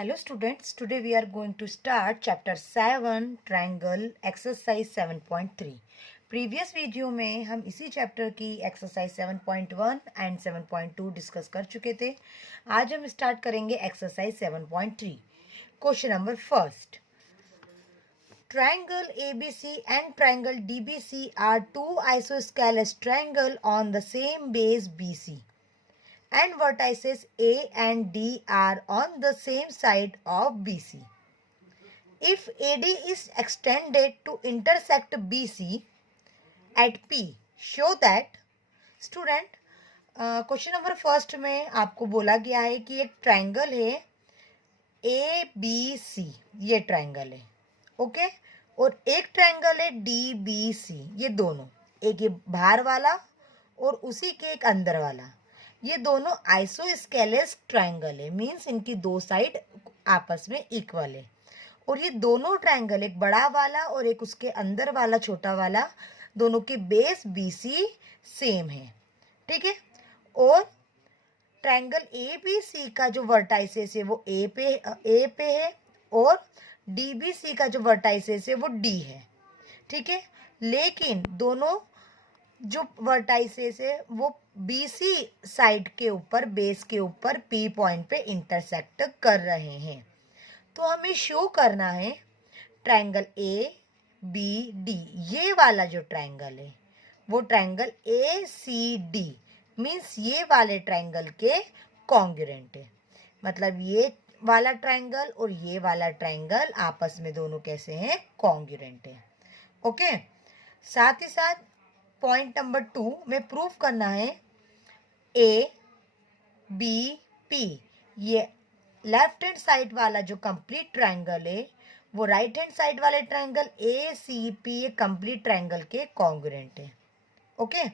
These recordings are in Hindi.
Hello students, today we are going to start chapter 7 triangle exercise 7.3. Previous video में हम इसी चैप्टर की एक्सरसाइज 7.1 एंड 7.2 डिस्कस कर चुके थे। आज हम स्टार्ट करेंगे exercise 7.3। Question number first, triangle ABC and triangle DBC are two isosceles triangle on the same base BC. And vertices A and D are on the same side of BC. If AD is extended to intersect BC at P, show that student question number first में आपको बोला गया है कि एक ट्राइंगल है ABC, ये ट्राइंगल है ओके, और एक ट्राइंगल है DBC, ये दोनों, एक ये बाहर वाला और उसी के एक अंदर वाला, ये दोनों आइसोस्केलेस ट्राइंगल है। मीन्स इनकी दो साइड आपस में इक्वल है और ये दोनों ट्राइंगल, एक बड़ा वाला और एक उसके अंदर वाला छोटा वाला, दोनों के बेस BC सेम है, ठीक है। और ट्राइंगल ABC का जो वर्टाइसेस है वो A पे है और DBC का जो वर्टाइसेस है वो D है, ठीक है। लेकिन दोनों जो वर्टाइसेस है वो BC साइड के ऊपर, बेस के ऊपर P पॉइंट पे इंटरसेक्ट कर रहे हैं। तो हमें शो करना है ट्राइंगल ABD, ये वाला जो ट्राइंगल है वो ट्राइंगल ACD मीन्स ये वाले ट्राइंगल के कॉन्ग्रुएंट है। मतलब ये वाला ट्राइंगल और ये वाला ट्राइंगल आपस में दोनों कैसे हैं, कॉन्ग्रुएंट है, ओके। साथ ही साथ पॉइंट नंबर 2 में प्रूफ करना है ABP, ये लेफ्ट हैंड साइड वाला जो कंप्लीट ट्राइंगल है वो राइट हैंड साइड वाले ट्राइंगल ACP, ये कंप्लीट ट्राइंगल के कॉन्ग्रुएंट है, ओके।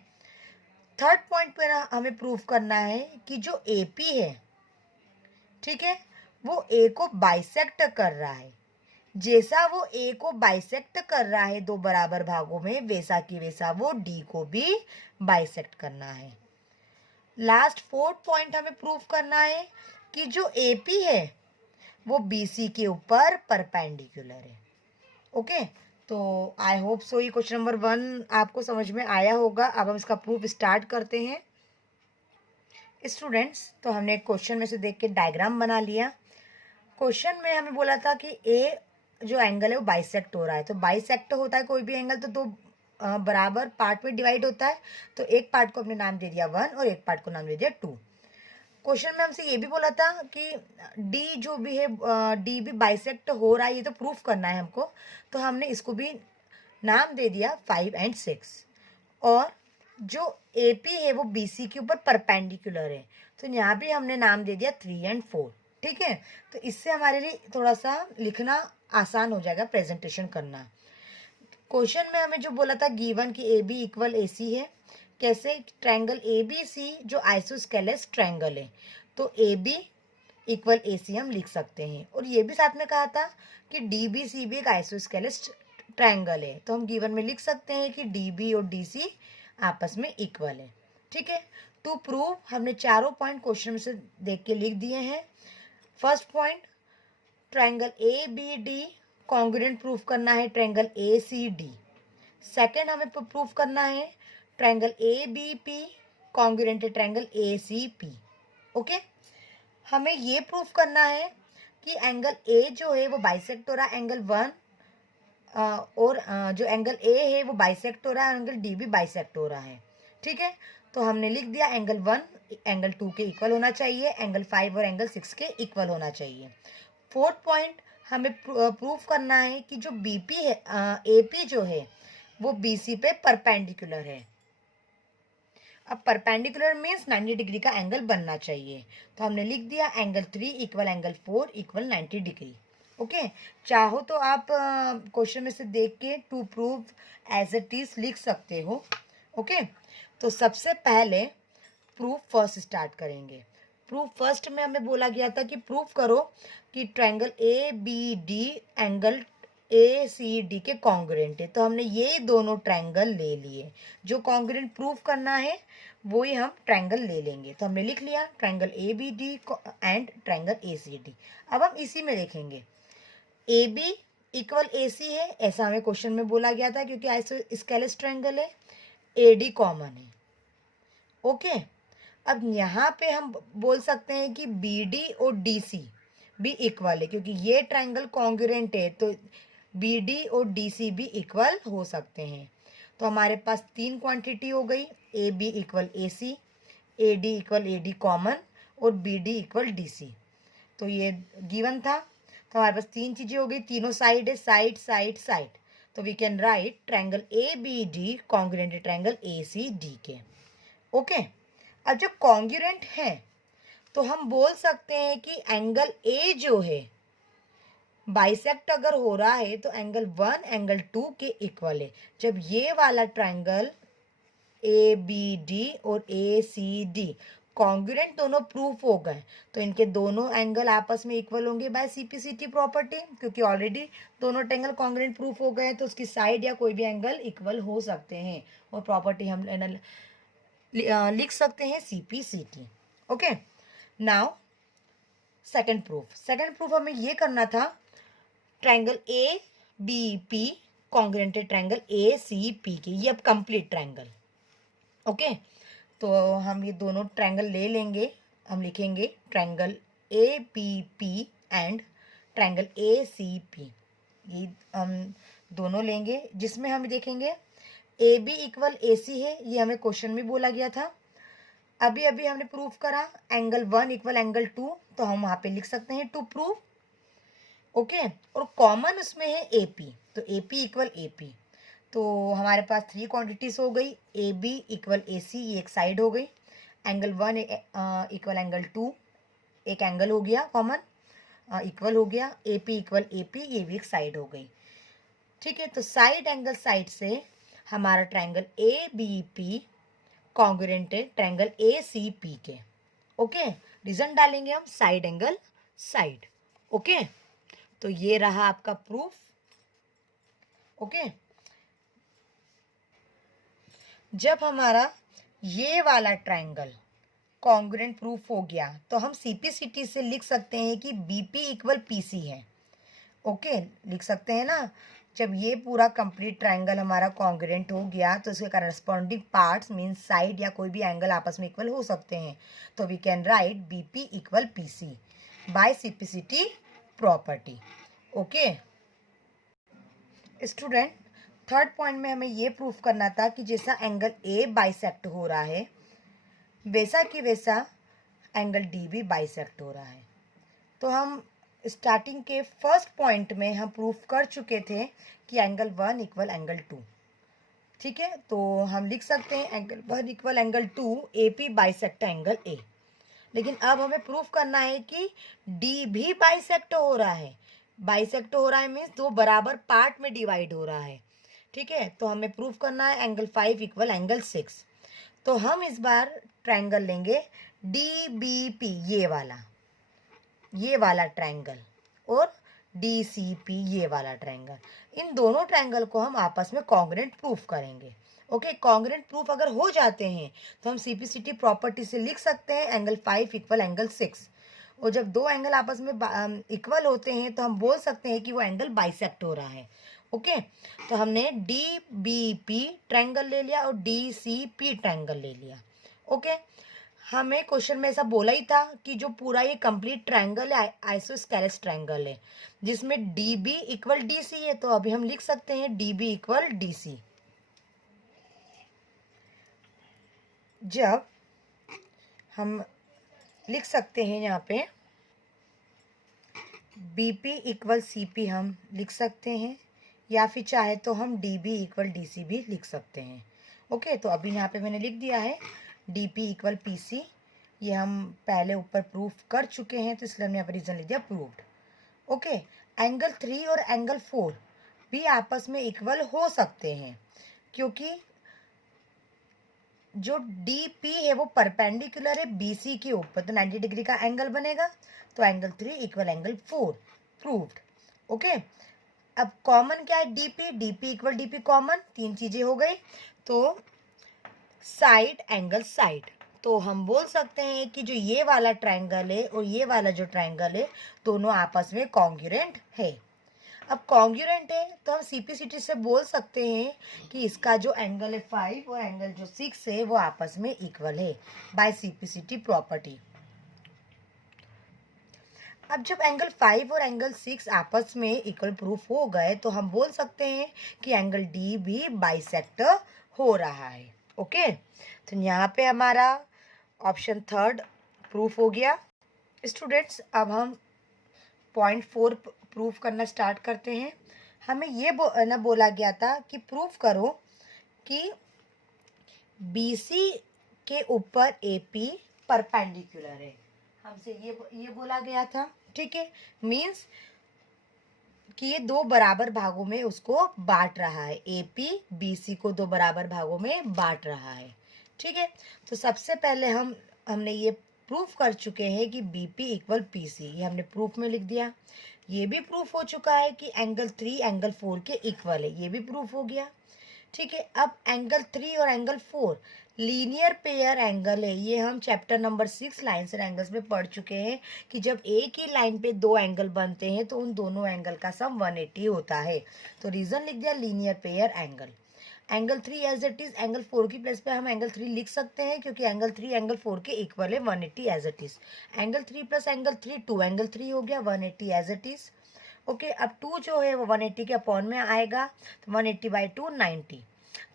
थर्ड पॉइंट पे हमें प्रूफ करना है कि जो AP है, ठीक है, वो A को बाइसेक्ट कर रहा है। जैसा वो A को बाइसेक्ट कर रहा है दो बराबर भागों में, वैसा की वैसा वो D को भी बाइसेक्ट करना है। लास्ट फोर्थ पॉइंट हमें प्रूफ करना है कि जो AP है वो BC के ऊपर परपेंडिकुलर है, ओके। तो आई होप सो ये क्वेश्चन नंबर 1 आपको समझ में आया होगा। अब हम इसका प्रूफ स्टार्ट करते हैं स्टूडेंट्स। तो हमने क्वेश्चन में से देख के डायग्राम बना लिया। क्वेश्चन में हमें बोला था कि A जो एंगल है वो बाइसेक्ट हो रहा है। तो बाइसेक्ट होता है कोई भी एंगल तो दो बराबर पार्ट में डिवाइड होता है। तो एक पार्ट को हमने नाम दे दिया 1 और एक पार्ट को नाम दे दिया 2। क्वेश्चन में हमसे ये भी बोला था कि D जो भी है, D भी बाइसेक्ट हो रहा है, ये तो प्रूफ करना है हमको। तो हमने इसको भी नाम दे दिया 5 एंड 6। और जो AP है वो BC के ऊपर परपेंडिकुलर है, तो यहाँ भी हमने नाम दे दिया 3 एंड 4, ठीक है। तो इससे हमारे लिए थोड़ा सा लिखना आसान हो जाएगा, प्रेजेंटेशन करना। क्वेश्चन में हमें जो बोला था गिवन कि AB इक्वल AC है। कैसे? ट्राइंगल ABC जो आइसोस्केलेस ट्राइंगल है, तो AB इक्वल AC हम लिख सकते हैं। और ये भी साथ में कहा था कि DBC भी एक आइसोस्केलेस ट्राइंगल है, तो हम गिवन में लिख सकते हैं कि DB और DC आपस में इक्वल है, ठीक है। टू प्रूव हमने चारों पॉइंट क्वेश्चन में से देख के लिख दिए हैं। First point, triangle ABD congruent proof करना है ट्राइंगल ACD। सेकेंड हमें प्रूफ करना है ट्राइंगल ABP कॉन्ग्रुएंट है ट्राइंगल ACP, ओके। हमें ये प्रूफ करना है कि एंगल A जो है वो बाइसेक्ट हो रहा है एंगल 1, और जो एंगल A है वो बाइसेक्ट हो रहा है, एंगल D भी बाइसेक्ट हो रहा है, ठीक है। तो हमने लिख दिया एंगल 1 एंगल 2 के इक्वल होना चाहिए, एंगल 5 और एंगल 6 के इक्वल होना चाहिए। फोर्थ पॉइंट, हमें प्रूफ करना है कि जो BP है, AP जो है वो BC पे परपेंडिकुलर है। अब परपेंडिकुलर मीन्स 90 डिग्री का एंगल बनना चाहिए। तो हमने लिख दिया angle 3 equal angle 4 equal 90 degree, okay. चाहो तो आप क्वेश्चन में से देख के to prove as it is लिख सकते हो, ओके। तो सबसे पहले प्रूफ फर्स्ट स्टार्ट करेंगे। प्रूफ फर्स्ट में हमें बोला गया था कि प्रूफ करो कि ट्राइंगल ABD एंगल ACD के कॉन्ग्रुएंट है। तो हमने ये दोनों ट्राइंगल ले लिए। जो कॉन्ग्रुएंट प्रूफ करना है वही हम ट्रायंगल ले लेंगे। तो हमने लिख लिया triangle A B D and triangle A C D. अब हम इसी में देखेंगे ए बी इक्वल ए सी है, ऐसा हमें क्वेश्चन में बोला गया था क्योंकि आइसोस्केलेस ट्रायंगल है। ए डी कॉमन है। ओके, अब यहाँ पे हम बोल सकते हैं कि बी डी और डी सी भी इक्वल है क्योंकि ये ट्रायंगल कॉन्ग्रुएंट है, तो बी डी और डी सी भी इक्वल हो सकते हैं। तो हमारे पास तीन क्वांटिटी हो गई, A B equal A C, A D equal A D common और B D equal D C. तो ये गिवन था, तो हमारे पास तीन चीज़ें हो गई, तीनों साइड है, साइड साइड साइड। तो we can write triangle A B D congruent है ट्रायंगल ए सी डी के। ओके, अब जब कॉन्ग्रुएंट है तो हम बोल सकते हैं कि एंगल ए जो है बाइसेक्ट अगर हो रहा है तो एंगल 1 एंगल 2 के इक्वल है। जब ये वाला ट्रायंगल ए बी डी और ए सी डी कॉन्ग्रुएंट दोनों प्रूफ हो गए तो इनके दोनों एंगल आपस में इक्वल होंगे बाय सीपीसीटी प्रॉपर्टी, क्योंकि ऑलरेडी दोनों ट्रायंगल कॉन्ग्रुएंट प्रूफ हो गए तो उसकी साइड या कोई भी एंगल इक्वल हो सकते हैं, और प्रॉपर्टी हम लिख सकते हैं CPCT. Okay, now second proof हमें ये करना था triangle A B P congruent है ट्रायंगल ए सी पी के। ये अब कंप्लीट ट्रायंगल। ओके, तो हम ये दोनों ट्रायंगल ले लेंगे, हम लिखेंगे triangle A P P and triangle A C P. ये हम दोनों लेंगे जिसमें हम देखेंगे ए बी इक्वल ए सी है, ये हमें क्वेश्चन में बोला गया था। अभी अभी हमने प्रूफ करा एंगल 1 इक्वल एंगल 2, तो हम वहाँ पे लिख सकते हैं टू प्रूव। ओके, और कॉमन उसमें है ए पी, तो A P equal A P. तो हमारे पास थ्री क्वांटिटीज हो गई, ए बी इक्वल ए सी, ये एक साइड हो गई, एंगल 1 इक्वल एंगल 2 एक एंगल हो गया कॉमन, इक्वल हो गया, A P equal A P ये भी एक साइड हो गई। ठीक है, तो साइड एंगल साइड से हमारा triangle A B P congruent है ट्रायंगल ए सी पी के। ओके, रीजन डालेंगे हम साइड एंगल साइड। ओके, तो ये रहा आपका प्रूफ। ओके, जब हमारा ये वाला ट्रायंगल कॉन्ग्रुएंट प्रूफ हो गया तो हम सीपीसीटी से लिख सकते हैं कि बीपी इक्वल पीसी है। ओके, लिख सकते हैं ना। जब ये पूरा कंप्लीट ट्रायंगल हमारा कॉन्ग्रुएंट हो गया तो उसके करस्पॉन्डिंग पार्ट्स मींस साइड या कोई भी एंगल आपस में इक्वल हो सकते हैं, तो we can write BP equal PC by CPCT property. Okay student, third point में हमें ये प्रूफ करना था कि जैसा एंगल ए बाइसेक्ट हो रहा है वैसा कि वैसा एंगल डी भी बाइसेक्ट हो रहा है। तो हम स्टार्टिंग के फर्स्ट पॉइंट में हम प्रूफ कर चुके थे कि एंगल 1 इक्वल एंगल 2। ठीक है, तो हम लिख सकते हैं angle 1 equal angle 2 A P bisect angle A. लेकिन अब हमें प्रूफ करना है कि डी भी बाइसेक्ट हो रहा है। बाइसेक्ट हो रहा है मीन्स दो बराबर पार्ट में डिवाइड हो रहा है। ठीक है, तो हमें प्रूफ करना है एंगल 5 इक्वल एंगल 6। तो हम इस बार ट्रायंगल लेंगे डी बी पी, ये वाला ट्रायंगल, और डी सी पी ये वाला ट्रायंगल। इन दोनों ट्रायंगल को हम आपस में कॉन्ग्रुएंट प्रूफ करेंगे। ओके, कॉन्ग्रुएंट प्रूफ अगर हो जाते हैं तो हम सीपीसीटी प्रॉपर्टी से लिख सकते हैं एंगल 5 इक्वल एंगल 6। और जब दो एंगल आपस में इक्वल होते हैं तो हम बोल सकते हैं कि वो एंगल बाइसेक्ट हो रहा है। ओके, तो हमने डी बी पी ट्रायंगल ले लिया और डी सी पी ट्रायंगल ले लिया। ओके, हमें क्वेश्चन में ऐसा बोला ही था कि जो पूरा ये कंप्लीट ट्रायंगल है आइसोस्केलेस ट्रायंगल है जिसमें D B equal D C है, तो अभी हम लिख सकते हैं D B equal D C. जब हम लिख सकते हैं यहाँ पे B P equal C P हम लिख सकते हैं, या फिर चाहे तो हम D B equal D C भी लिख सकते हैं। ओके, तो अभी यहाँ पे मैंने लिख दिया है D P equal P C. ये हम पहले ऊपर प्रूफ कर चुके हैं तो इसलिए हमने यहाँ पर रीजन लिख दिया प्रूव्ड। ओके, एंगल 3 और एंगल 4 भी आपस में इक्वल हो सकते हैं क्योंकि जो डी पी है वो परपेंडिकुलर है बी सी के ऊपर, तो 90 डिग्री का एंगल बनेगा। तो angle 3 equal angle 4 proved. Okay, अब कॉमन क्या है D P equal D P common, तीन चीजें हो गई। तो साइड एंगल साइड। तो हम बोल सकते हैं कि जो ये वाला ट्रायंगल है और ये वाला जो ट्रायंगल है दोनों आपस में कॉन्ग्रुएंट है। अब कॉन्ग्रुएंट है तो हम सीपीसीटी से बोल सकते हैं कि इसका जो एंगल है 5 और एंगल जो 6 है वो आपस में इक्वल है बाय सीपीसीटी प्रॉपर्टी। अब जब एंगल 5 और एंगल 6 आपस में इक्वल प्रूफ हो गए तो हम बोल सकते हैं कि एंगल डी भी बाइसेक्टर हो रहा है। ओके, तो यहाँ पे हमारा ऑप्शन थर्ड प्रूफ हो गया। स्टूडेंट्स, अब हम पॉइंट 4 प्रूफ करना स्टार्ट करते हैं। हमें ये बोला गया था कि प्रूफ करो कि BC के ऊपर AP परपेंडिकुलर है। हमसे ये बोला गया था, ठीक है। मीन्स कि ये दो बराबर भागों में उसको बांट रहा है, AP BC को दो बराबर भागों में बांट रहा है, ठीक है। तो सबसे पहले हमने ये प्रूफ कर चुके हैं कि BP इक्वल PC, ये हमने प्रूफ में लिख दिया। ये भी प्रूफ हो चुका है कि एंगल 3 एंगल 4 के इक्वल है, ये भी प्रूफ हो गया, ठीक है। अब एंगल 3 और एंगल 4 लीनियर पेयर एंगल है, ये हम chapter number 6 lines and angles में पढ़ चुके हैं कि जब एक ही लाइन पे दो एंगल बनते हैं तो उन दोनों एंगल का सम 180 होता है। तो रीजन लिख दिया linear pair angle. Angle 3 as it is angle 4 की प्लेस पे हम एंगल 3 लिख सकते हैं क्योंकि एंगल 3 एंगल 4 के इक्वल है, 180 as it is. Angle 3 plus angle 3 2 angle 3 हो गया, 180 एज इट इज। ओके, अब 2 जो है वो 180 के अपॉन में आएगा, तो 180 बाई 2 90,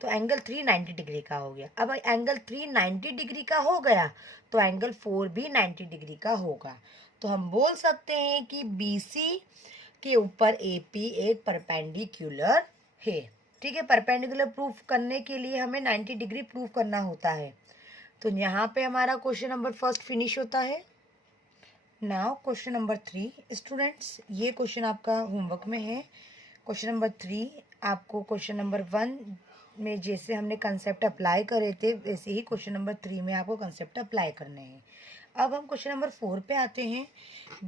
तो एंगल 3 90 डिग्री का हो गया। अब एंगल 3 90 डिग्री का हो गया तो एंगल 4 भी 90 डिग्री का होगा। तो हम बोल सकते हैं कि BC के ऊपर AP एक परपेंडिकुलर है, ठीक है। परपेंडिकुलर प्रूफ करने के लिए हमें 90 डिग्री प्रूफ करना होता है। तो यहाँ पे हमारा क्वेश्चन नंबर फर्स्ट फिनिश होता है। नाउ क्वेश्चन नंबर 3 स्टूडेंट्स, ये क्वेश्चन आपका होमवर्क में है। क्वेश्चन नंबर 3 आपको क्वेश्चन नंबर 1 में जैसे हमने कंसेप्ट अप्लाई करे थे वैसे ही क्वेश्चन नंबर 3 में आपको कंसेप्ट अप्लाई करने हैं। अब हम क्वेश्चन नंबर 4 पे आते हैं।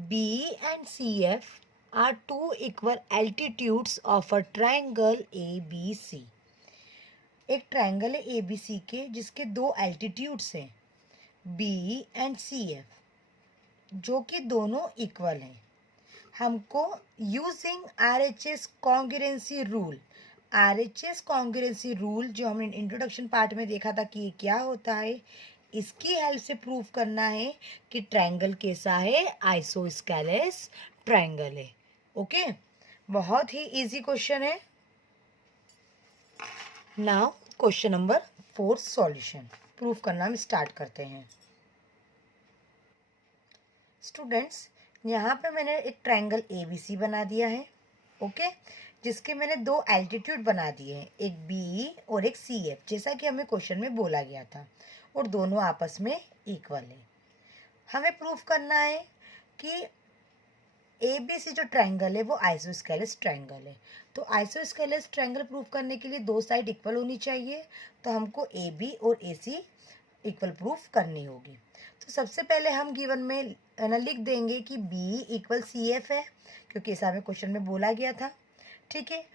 B and CF are two equal altitudes of a triangle ABC। एक ट्रायंगल है ABC के जिसके दो एल्टीट्यूड्स हैं B and CF, जो कि दोनों इक्वल हैं। हमको using RHS congruency rule, RHS congruency rule जो हमने इंट्रोडक्शन पार्ट में देखा था कि ये क्या होता है, इसकी हेल्प से प्रूव करना है कि ट्रायंगल कैसा है, आइसोस्केलेस ट्रायंगल है। ओके, बहुत ही इजी क्वेश्चन है। Now question number 4 solution prove करना हम स्टार्ट करते हैं। स्टूडेंट्स, यहाँ पे मैंने एक ट्रायंगल ABC बना दिया है, ओके, जिसके मैंने दो एल्टीट्यूड बना दिए हैं, एक B और एक CF, जैसा कि हमें क्वेश्चन में बोला गया था, और दोनों आपस में इक्वल है। हमें प्रूफ करना है कि ABC जो ट्रायंगल है वो आइसोस्केलेस ट्रायंगल है। तो आइसोस्केलेस ट्रायंगल प्रूफ करने के लिए दो साइड इक्वल होनी चाहिए, तो हमको AB और AC इक्वल प्रूफ करनी होगी। तो सबसे पहले हम गिवन में लिख देंगे कि B इक्वल CF है, क्योंकि ऐसा हमें क्वेश्चन में बोला गया था, ठीक है।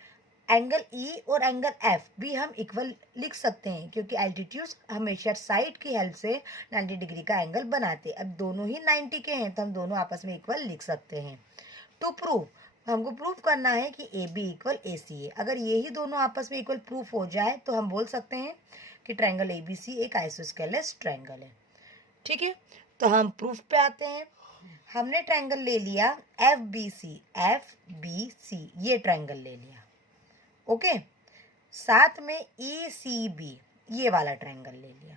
एंगल E और एंगल F भी हम इक्वल लिख सकते हैं क्योंकि एल्टीट्यूड्स हमेशा साइड की हेल्प से 90 डिग्री का एंगल बनाते हैं। अब दोनों ही 90 के हैं तो हम दोनों आपस में इक्वल लिख सकते हैं। टू प्रूव, हमको प्रूव करना है कि AB इक्वल AC है। अगर यही दोनों आपस में इक्वल प्रूफ हो जाए तो हम बोल सकते हैं कि ट्रायंगल ABC एक आइसोस्केलेस ट्रायंगल है, ठीक है। तो हम प्रूफ पे आते हैं। हमने ट्रायंगल ले लिया FBC, ये ट्रायंगल ले लिया, ओके। साथ में ECB, ये वाला ट्रायंगल ले लिया।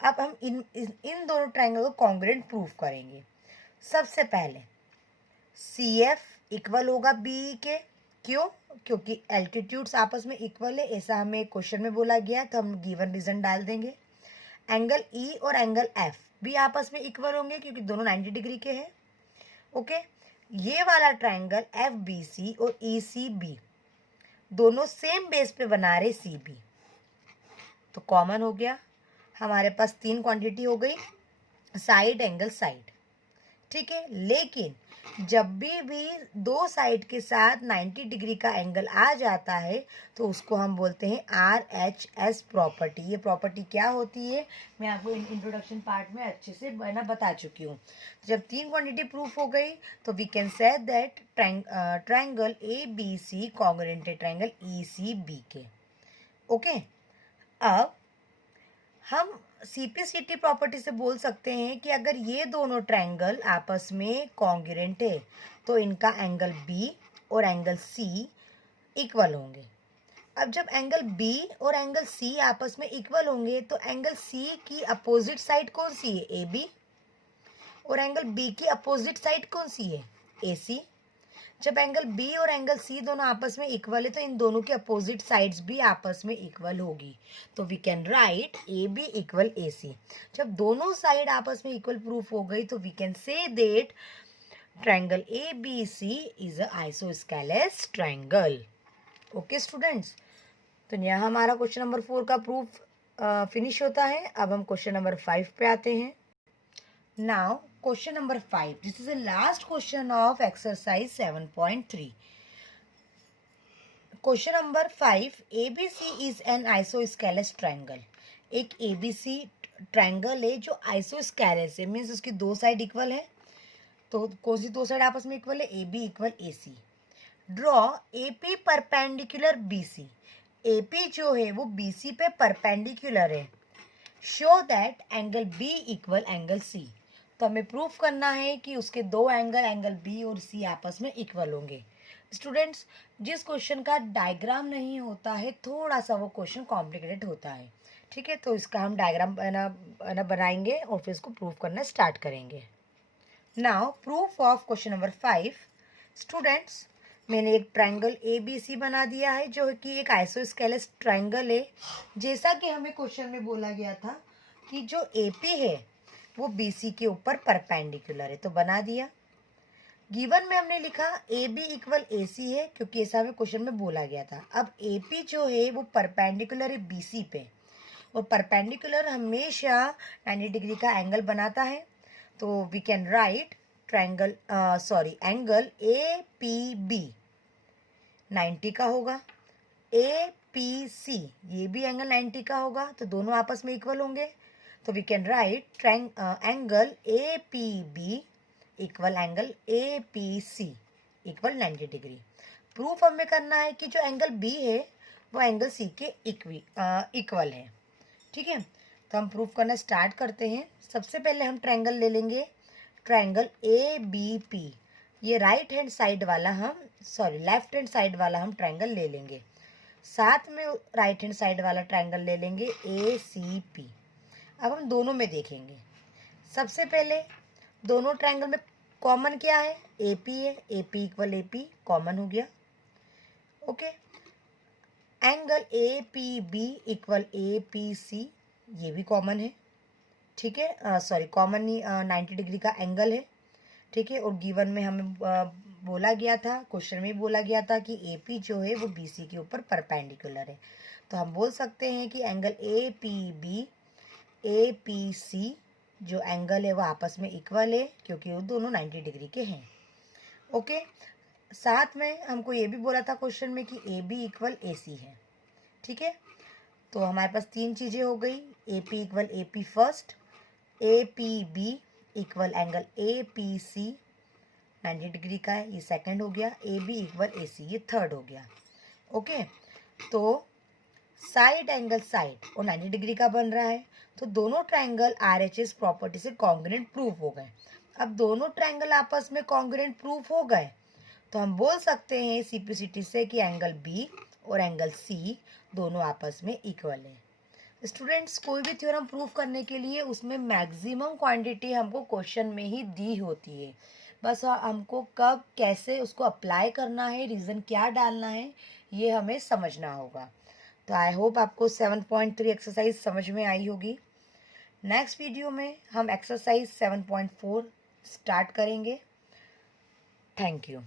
अब हम इन दोनों ट्रायंगल को कॉन्ग्रुएंट प्रूफ करेंगे। सबसे पहले CF इक्वल होगा BE के, क्यों? क्योंकि एल्टीट्यूड्स आपस में इक्वल है, ऐसा हमें क्वेश्चन में बोला गया, तो हम गिवन रीजन डाल देंगे। एंगल E और एंगल F भी आपस में इक्वल होंगे क्योंकि दोनों 90 डिग्री के हैं, ओके। ये वाला ट्रायंगल FBC और ECB दोनों सेम बेस पे बना रहे CB, तो कॉमन हो गया। हमारे पास तीन क्वांटिटी हो गई, साइड एंगल साइड, ठीक है। लेकिन जब भी दो साइड के साथ 90 डिग्री का एंगल आ जाता है तो उसको हम बोलते हैं RHS प्रॉपर्टी। ये प्रॉपर्टी क्या होती है मैं आपको इंट्रोडक्शन पार्ट में अच्छे से बता चुकी हूँ। जब तीन क्वांटिटी प्रूफ हो गई तो we can say that triangle ABC congruent है ट्रायंगल ECB के। ओके, अब हम CPCT प्रॉपर्टी से बोल सकते हैं कि अगर ये दोनों ट्रायंगल आपस में कॉन्ग्रुएंट है तो इनका एंगल B और एंगल C इक्वल होंगे। अब जब एंगल B और एंगल C आपस में इक्वल होंगे तो एंगल C की अपोजिट साइड कौन सी है? AB। और एंगल B की अपोजिट साइड कौन सी है? AC। जब एंगल B और एंगल C दोनों आपस में इक्वल है तो इन दोनों की अपोजिट साइड्स भी आपस में इक्वल होगी। तो we can write AB equal AC। जब दोनों साइड आपस में इक्वल प्रूफ हो गई तो we can say that triangle ABC is a isosceles triangle. Okay students, तो यहाँ हमारा क्वेश्चन नंबर 4 का प्रूफ फिनिश होता है। अब हम क्वेश्चन नंबर 5 पे आते हैं। Now question number 5. This is the last question of exercise 7.3. Question number 5. ABC is an isosceles triangle. एक ABC ट्रायंगल है जो आइसोस्केलेस है, मीन्स उसकी दो साइड इक्वल है। तो कौन सी दो साइड आपस में इक्वल है? AB equal AC। Draw AP perpendicular BC। AP जो है वो BC पे परपेंडिकुलर है। Show that angle B equal angle C। तो हमें प्रूफ करना है कि उसके दो एंगल B और C आपस में इक्वल होंगे। स्टूडेंट्स, जिस क्वेश्चन का डायग्राम नहीं होता है थोड़ा सा वो क्वेश्चन कॉम्प्लिकेटेड होता है, ठीक है। तो इसका हम डायग्राम बनाएंगे और फिर इसको प्रूफ करना स्टार्ट करेंगे। Now proof of question number 5। Students, मैंने एक ट्रायंगल ABC बना दिया है जो कि एक आइसोस्केलेस ट्रायंगल है। जैसा कि हमें क्वेश्चन में बोला गया था कि जो AP है वो BC के ऊपर परपेंडिकुलर है, तो बना दिया। गिवन में हमने लिखा AB इक्वल AC है क्योंकि ऐसा हमें क्वेश्चन में बोला गया था। अब AP जो है वो परपेंडिकुलर है BC पे, और परपेंडिकुलर हमेशा 90 डिग्री का एंगल बनाता है। तो we can write triangle angle APB 90 का होगा। APC ये भी एंगल 90 का होगा, तो दोनों आपस में इक्वल होंगे। तो we can write angle APB equal angle APC equal 90 degree. Proof हमें करना है कि जो एंगल B है वो एंगल C के इक्वल है, ठीक है। तो हम प्रूफ करना स्टार्ट करते हैं। सबसे पहले हम ट्रायंगल ले लेंगे, ट्रायंगल ABP। ये लेफ्ट हैंड साइड वाला हम ट्रायंगल ले लेंगे। साथ में राइट हैंड साइड वाला ट्रायंगल ले लेंगे ACP। अब हम दोनों में देखेंगे। सबसे पहले दोनों ट्रायंगल में कॉमन क्या है? AP है, AP इक्वल AP कॉमन हो गया। Okay, angle APB equal APC ये भी कॉमन है, ठीक है। कॉमन नहीं, 90 डिग्री का एंगल है, ठीक है। और गिवन में हमें बोला गया था, क्वेश्चन में बोला गया था कि AP जो है वो BC के ऊपर परपेंडिकुलर है। तो हम बोल सकते हैं कि एंगल APB APC जो एंगल है वो आपस में इक्वल है क्योंकि वो दोनों 90 डिग्री के हैं। ओके, साथ में हमको ये भी बोला था क्वेश्चन में कि AB इक्वल AC है, ठीक है। तो हमारे पास तीन चीज़ें हो गई। AP equal AP first, APB equal angle APC 90 degree का है, ये सेकंड हो गया। AB इक्वल AC ये थर्ड हो गया। ओके, तो साइड एंगल साइड और 90 डिग्री का बन रहा है, तो दोनों ट्रायंगल RHS प्रॉपर्टी से कॉन्ग्रुएंट प्रूफ हो गए। अब दोनों ट्रायंगल आपस में कॉन्ग्रुएंट प्रूफ हो गए तो हम बोल सकते हैं CPCT से कि एंगल B और एंगल C दोनों आपस में इक्वल है। स्टूडेंट्स, कोई भी थ्योरम प्रूफ करने के लिए उसमें मैक्सिमम क्वांटिटी हमको क्वेश्चन में ही दी होती है, बस हमको कब कैसे उसको अप्लाई करना है, रीज़न क्या डालना है, ये हमें समझना होगा। तो आई होप आपको 7.3 एक्सरसाइज समझ में आई होगी। नेक्स्ट वीडियो में हम एक्सरसाइज 7.4 स्टार्ट करेंगे। Thank you.